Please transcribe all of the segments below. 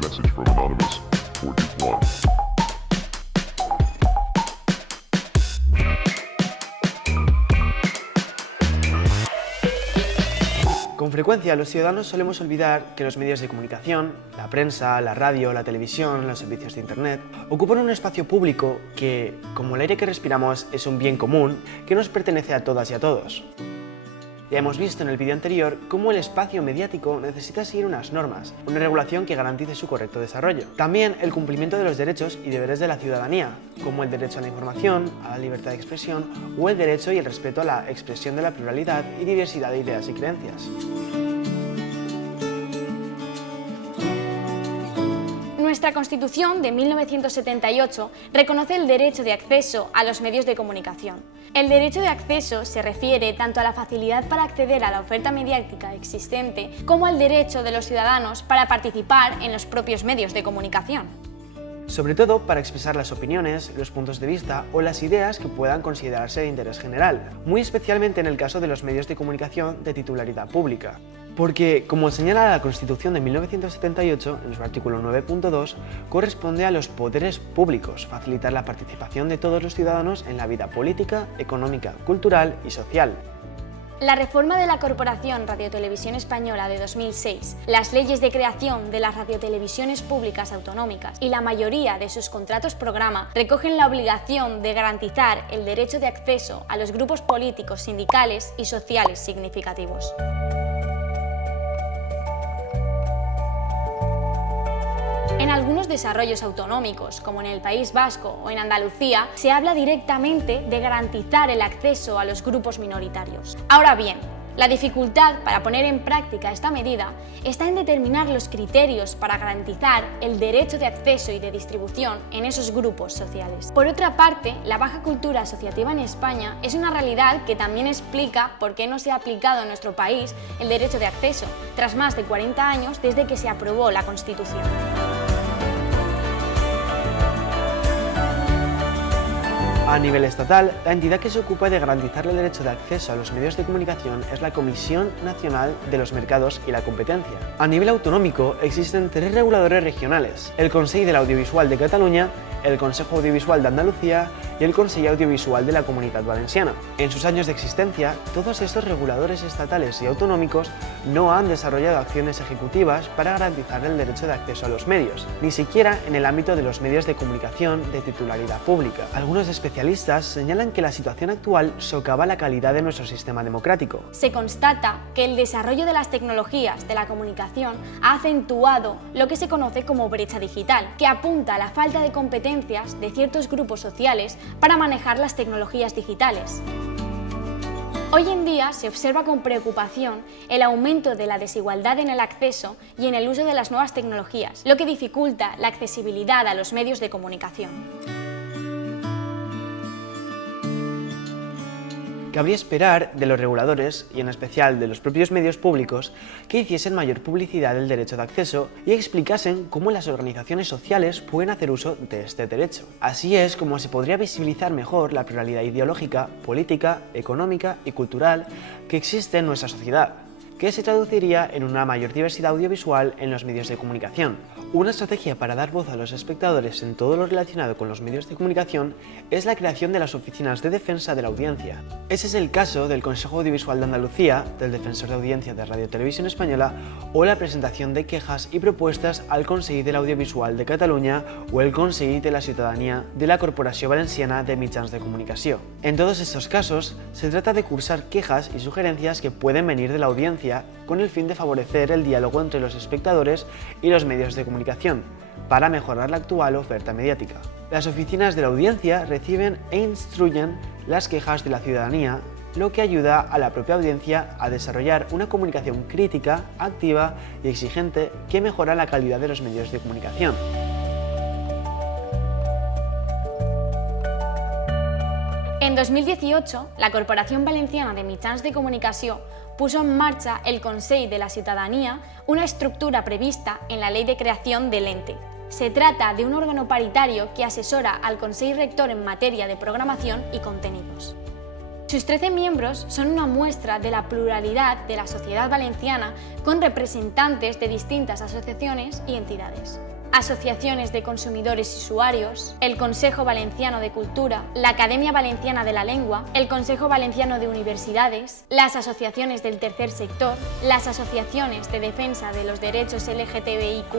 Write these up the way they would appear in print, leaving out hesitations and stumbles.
message from Anonymous 41. Con frecuencia los ciudadanos solemos olvidar que los medios de comunicación, la prensa, la radio, la televisión, los servicios de internet, ocupan un espacio público que, como el aire que respiramos, es un bien común que nos pertenece a todas y a todos. Ya hemos visto en el vídeo anterior cómo el espacio mediático necesita seguir unas normas, una regulación que garantice su correcto desarrollo. También el cumplimiento de los derechos y deberes de la ciudadanía, como el derecho a la información, a la libertad de expresión o el derecho y el respeto a la expresión de la pluralidad y diversidad de ideas y creencias. Nuestra Constitución de 1978 reconoce el derecho de acceso a los medios de comunicación. El derecho de acceso se refiere tanto a la facilidad para acceder a la oferta mediática existente como al derecho de los ciudadanos para participar en los propios medios de comunicación. Sobre todo para expresar las opiniones, los puntos de vista o las ideas que puedan considerarse de interés general, muy especialmente en el caso de los medios de comunicación de titularidad pública. Porque, como señala la Constitución de 1978, en su artículo 9.2, corresponde a los poderes públicos facilitar la participación de todos los ciudadanos en la vida política, económica, cultural y social. La reforma de la Corporación Radio-Televisión Española de 2006, las leyes de creación de las radiotelevisiones públicas autonómicas y la mayoría de sus contratos programa recogen la obligación de garantizar el derecho de acceso a los grupos políticos, sindicales y sociales significativos. En algunos desarrollos autonómicos, como en el País Vasco o en Andalucía, se habla directamente de garantizar el acceso a los grupos minoritarios. Ahora bien, la dificultad para poner en práctica esta medida está en determinar los criterios para garantizar el derecho de acceso y de distribución en esos grupos sociales. Por otra parte, la baja cultura asociativa en España es una realidad que también explica por qué no se ha aplicado en nuestro país el derecho de acceso, tras más de 40 años desde que se aprobó la Constitución. A nivel estatal, la entidad que se ocupa de garantizar el derecho de acceso a los medios de comunicación es la Comisión Nacional de los Mercados y la Competencia. A nivel autonómico, existen 3 reguladores regionales: el Consell de l'Audiovisual de Catalunya, el Consejo Audiovisual de Andalucía y el Consell Audiovisual de la Comunitat Valenciana. En sus años de existencia, todos estos reguladores estatales y autonómicos no han desarrollado acciones ejecutivas para garantizar el derecho de acceso a los medios, ni siquiera en el ámbito de los medios de comunicación de titularidad pública. Algunos especialistas señalan que la situación actual socava la calidad de nuestro sistema democrático. Se constata que el desarrollo de las tecnologías de la comunicación ha acentuado lo que se conoce como brecha digital, que apunta a la falta de competencias de ciertos grupos sociales para manejar las tecnologías digitales. Hoy en día se observa con preocupación el aumento de la desigualdad en el acceso y en el uso de las nuevas tecnologías, lo que dificulta la accesibilidad a los medios de comunicación. Cabría esperar de los reguladores, y en especial de los propios medios públicos, que hiciesen mayor publicidad del derecho de acceso y explicasen cómo las organizaciones sociales pueden hacer uso de este derecho. Así es como se podría visibilizar mejor la pluralidad ideológica, política, económica y cultural que existe en nuestra sociedad, que se traduciría en una mayor diversidad audiovisual en los medios de comunicación. Una estrategia para dar voz a los espectadores en todo lo relacionado con los medios de comunicación es la creación de las oficinas de defensa de la audiencia. Ese es el caso del Consejo Audiovisual de Andalucía, del Defensor de Audiencia de Radio Televisión Española o la presentación de quejas y propuestas al Consell de l'Audiovisual de Catalunya o el Consell de la Ciutadania de la Corporació Valenciana de Mitjans de Comunicació. En todos estos casos, se trata de cursar quejas y sugerencias que pueden venir de la audiencia con el fin de favorecer el diálogo entre los espectadores y los medios de comunicación, para mejorar la actual oferta mediática. Las oficinas de la audiencia reciben e instruyen las quejas de la ciudadanía, lo que ayuda a la propia audiencia a desarrollar una comunicación crítica, activa y exigente que mejora la calidad de los medios de comunicación. En 2018, la Corporación Valenciana de Mitjans de Comunicació puso en marcha el Consell de la Ciutadania, una estructura prevista en la Ley de Creación del ente. Se trata de un órgano paritario que asesora al Consell Rector en materia de programación y contenidos. Sus 13 miembros son una muestra de la pluralidad de la sociedad valenciana con representantes de distintas asociaciones y entidades. Asociaciones de consumidores y usuarios, el Consejo Valenciano de Cultura, la Academia Valenciana de la Lengua, el Consejo Valenciano de Universidades, las asociaciones del tercer sector, las asociaciones de defensa de los derechos LGTBIQ+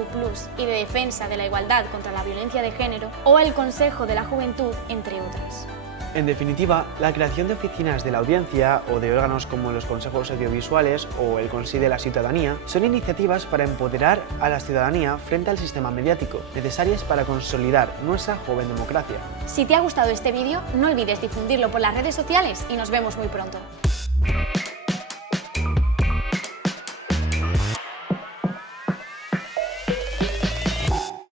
y de defensa de la igualdad contra la violencia de género o el Consejo de la Juventud, entre otras. En definitiva, la creación de oficinas de la audiencia o de órganos como los consejos audiovisuales o el Consell de la Ciudadanía son iniciativas para empoderar a la ciudadanía frente al sistema mediático, necesarias para consolidar nuestra joven democracia. Si te ha gustado este vídeo, no olvides difundirlo por las redes sociales y nos vemos muy pronto.